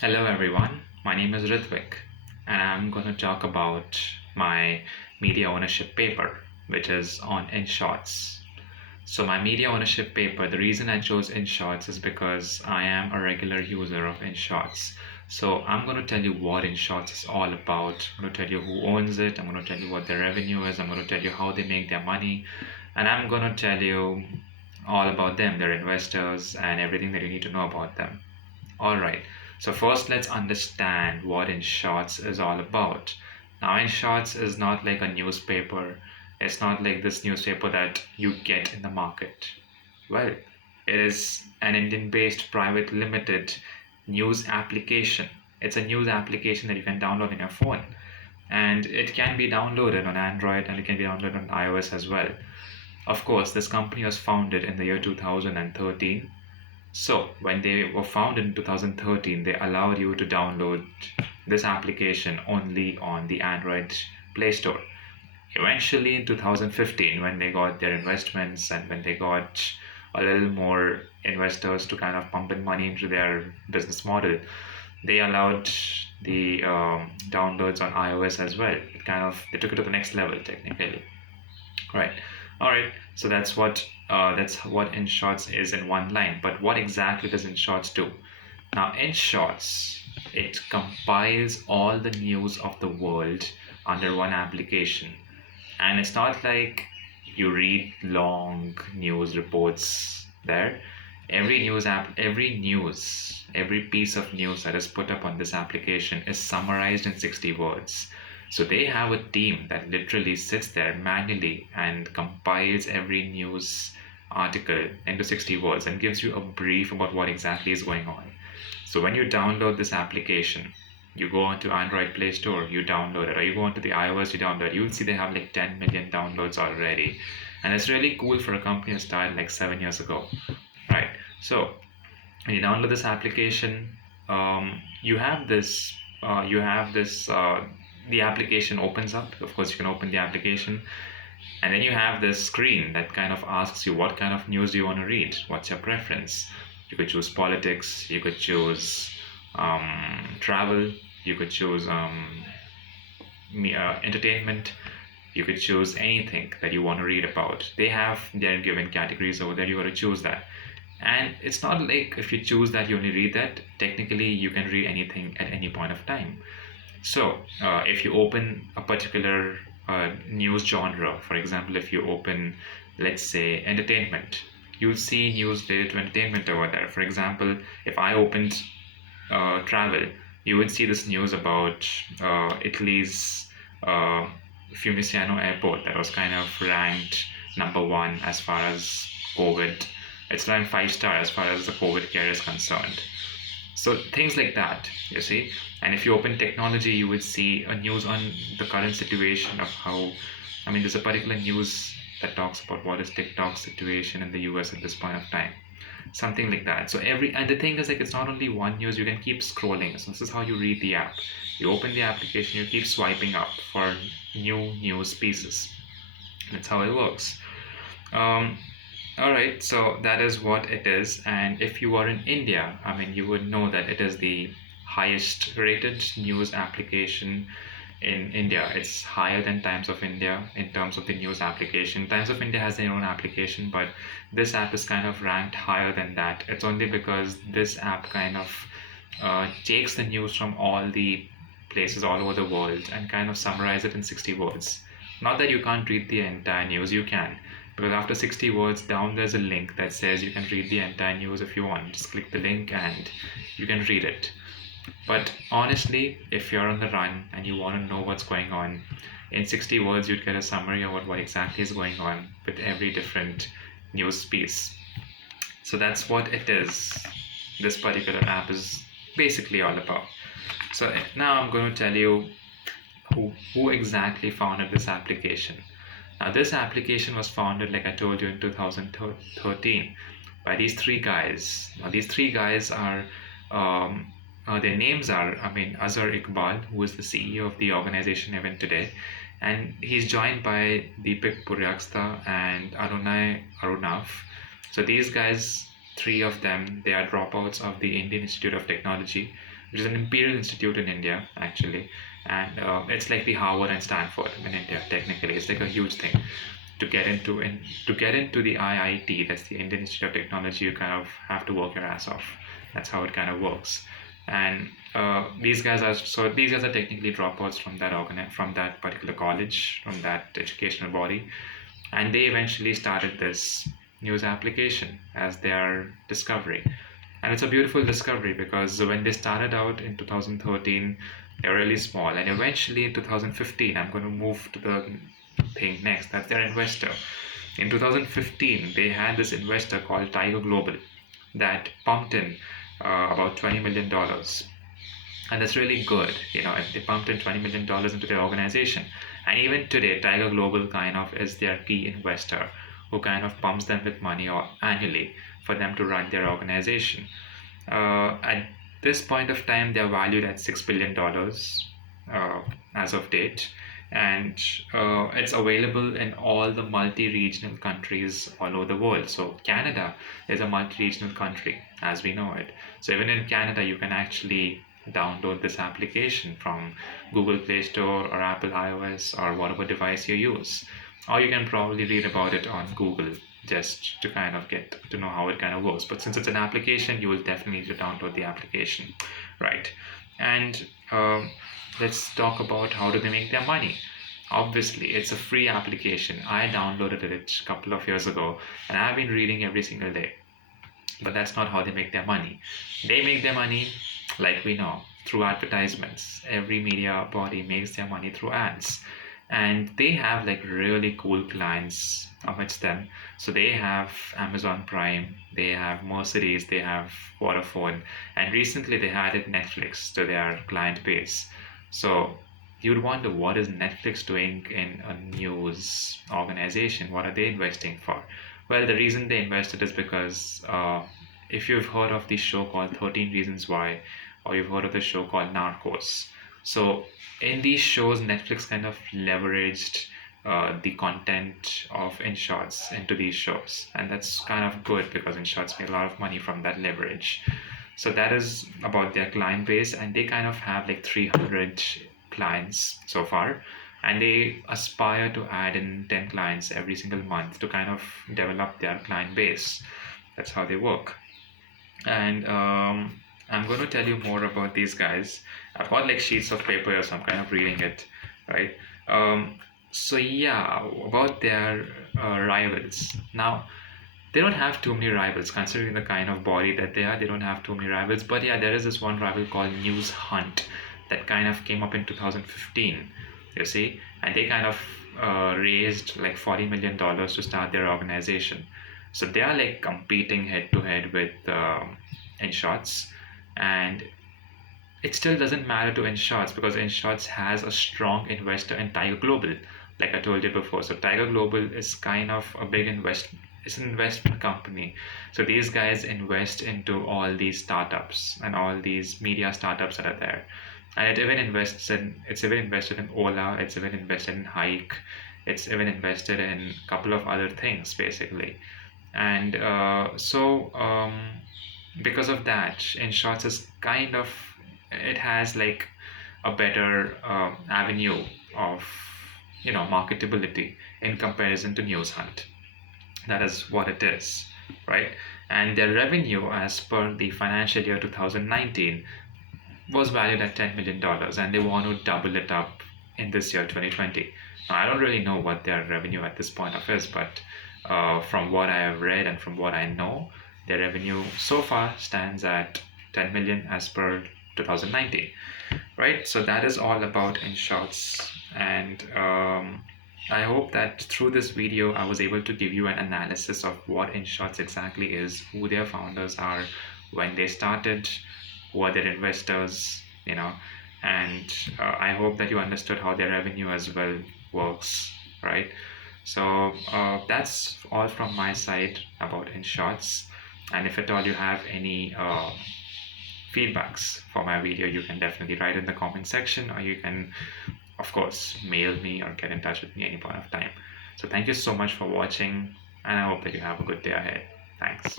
Hello everyone, my name is Ritvik and I'm going to talk about my media ownership paper, which is on Inshorts. So, my media ownership paper, the reason I chose Inshorts is because I am a regular user of Inshorts. So, I'm going to tell you what Inshorts is all about. I'm going to tell you who owns it, I'm going to tell you what their revenue is, I'm going to tell you how they make their money, and I'm going to tell you all about them, their investors, and everything that you need to know about them. All right. So first, let's understand what InShots is all about. Now, InShots is not like a newspaper. It's not like this newspaper that you get in the market. Well, it is an Indian-based private limited news application. It's a news application that you can download in your phone, and it can be downloaded on Android and it can be downloaded on iOS as well. Of course, this company was founded in the year 2013. So, when they were founded in 2013, they allowed you to download this application only on the Android Play Store. Eventually, in 2015, when they got their investments and when they got a little more investors to kind of pump in money into their business model, they allowed the downloads on iOS as well. It kind of they took it to the next level technically. Right. All right. So that's what InShots is in one line. But what exactly does InShots do? Now, InShots, it compiles all the news of the world under one application, and it's not like you read long news reports there. Every piece of news that is put up on this application is summarized in 60 words. So they have a team that literally sits there manually and compiles every news article into 60 words and gives you a brief about what exactly is going on. So when you download this application, you go onto Android Play Store, you download it, or you go onto the iOS, you download it, you'll see they have like 10 million downloads already. And it's really cool for a company that started like 7 years ago. Right. So when you download this application, the application opens up. Of course, you can open the application, and then you have this screen that kind of asks you what kind of news do you want to read? What's your preference? You could choose politics, you could choose travel, you could choose entertainment, you could choose anything that you want to read about. They have their given categories over there, you got to choose that. And it's not like if you choose that you only read that, technically you can read anything at any point of time. So, if you open a particular news genre, for example, if you open, let's say, entertainment, you'll see news related to entertainment over there. For example, if I opened travel, you would see this news about Italy's Fiumicino airport that was kind of ranked number one as far as COVID. It's ranked 5 star as far as the COVID care is concerned. So things like that, you see. And if you open technology, you would see a news on the current situation of how, I mean, there's a particular news that talks about what is TikTok's situation in the US at this point of time. Something like that. So and the thing is like it's not only one news, you can keep scrolling. So this is how you read the app. You open the application, you keep swiping up for new news pieces. That's how it works. Um, all right, so that is what it is. And if you are in India, I mean, you would know that it is the highest rated news application in India. It's higher than Times of India in terms of the news application. Times of India has their own application, but this app is kind of ranked higher than that. It's only because this app kind of takes the news from all the places all over the world and kind of summarize it in 60 words. Not that you can't read the entire news, you can. Because after 60 words down, there's a link that says you can read the entire news if you want. Just click the link and you can read it. But honestly, if you're on the run and you want to know what's going on, in 60 words, you'd get a summary of what exactly is going on with every different news piece. So that's what it is. This particular app is basically all about. So now I'm going to tell you who exactly founded this application. Now, this application was founded, like I told you, in 2013 by these three guys. Now, these three guys are, their names are, I mean, Azhar Iqbal, who is the CEO of the organization even today, and he's joined by Deepak Puryaksta and Arunay Arunav. So these guys, three of them, they are dropouts of the Indian Institute of Technology. which is an imperial institute in India actually, and it's like the Harvard and Stanford in India. Technically, it's like a huge thing to get into. And to get into the IIT, that's the Indian Institute of Technology, you kind of have to work your ass off. That's how it kind of works. And these guys are technically dropouts from from that particular college, from that educational body, and they eventually started this news application as their discovery. And it's a beautiful discovery because when they started out in 2013, they were really small, and eventually in 2015, I'm going to move to the thing next, that's their investor. In 2015, they had this investor called Tiger Global that pumped in about $20 million. And that's really good, if they pumped in $20 million into their organization. And even today, Tiger Global kind of is their key investor who kind of pumps them with money or annually for them to run their organization. At this point of time, they're valued at $6 billion as of date. And it's available in all the multi-regional countries all over the world. So Canada is a multi-regional country as we know it. So even in Canada, you can actually download this application from Google Play Store or Apple iOS or whatever device you use. Or you can probably read about it on Google just to kind of get to know how it kind of works. But since it's an application, you will definitely need to download the application, right? And let's talk about how do they make their money. Obviously, it's a free application. I downloaded it a couple of years ago, and I've been reading every single day. But that's not how they make their money. They make their money, like we know, through advertisements. Every media body makes their money through ads. And they have like really cool clients amidst them. So they have Amazon Prime, they have Mercedes, they have Vodafone, and recently they added Netflix to their client base. So you'd wonder, what is Netflix doing in a news organization? What are they investing for? Well, the reason they invested is because if you've heard of the show called 13 Reasons Why, or you've heard of the show called Narcos. So in these shows, Netflix kind of leveraged the content of Inshorts into these shows. And that's kind of good because Inshorts made a lot of money from that leverage. So that is about their client base, and they kind of have like 300 clients so far. And they aspire to add in 10 clients every single month to kind of develop their client base. That's how they work. And I'm going to tell you more about these guys. I've got like sheets of paper here, so I'm kind of reading it, right? So yeah, about their rivals. Now, they don't have too many rivals considering the kind of body that they are. They don't have too many rivals, but yeah, there is this one rival called News Hunt that kind of came up in 2015, you see, and they kind of raised like $40 million to start their organization. So they are like competing head to head with Inshorts, and it still doesn't matter to Inshorts because Inshorts has a strong investor in Tiger Global, like I told you before. So Tiger Global is kind of a big it's an investment company. So these guys invest into all these startups and all these media startups that are there. And it's even invested in Ola, it's even invested in Hike, it's even invested in a couple of other things basically. And because of that, Inshorts is kind of, it has like a better avenue of marketability in comparison to News Hunt. That is what it is, right? And their revenue as per the financial year 2019 was valued at $10 million, and they want to double it up in this year 2020. Now, I don't really know what their revenue at this point of is, but from what I have read and from what I know, their revenue so far stands at 10 million as per 2019, right? So that is all about Inshorts, and I hope that through this video I was able to give you an analysis of what Inshorts exactly is, who their founders are, when they started, who are their investors, and I hope that you understood how their revenue as well works, right? So that's all from my side about Inshorts, and if at all you have any feedbacks for my video, you can definitely write in the comment section, or you can of course mail me or get in touch with me any point of time. So thank you so much for watching, and I hope that you have a good day ahead. Thanks.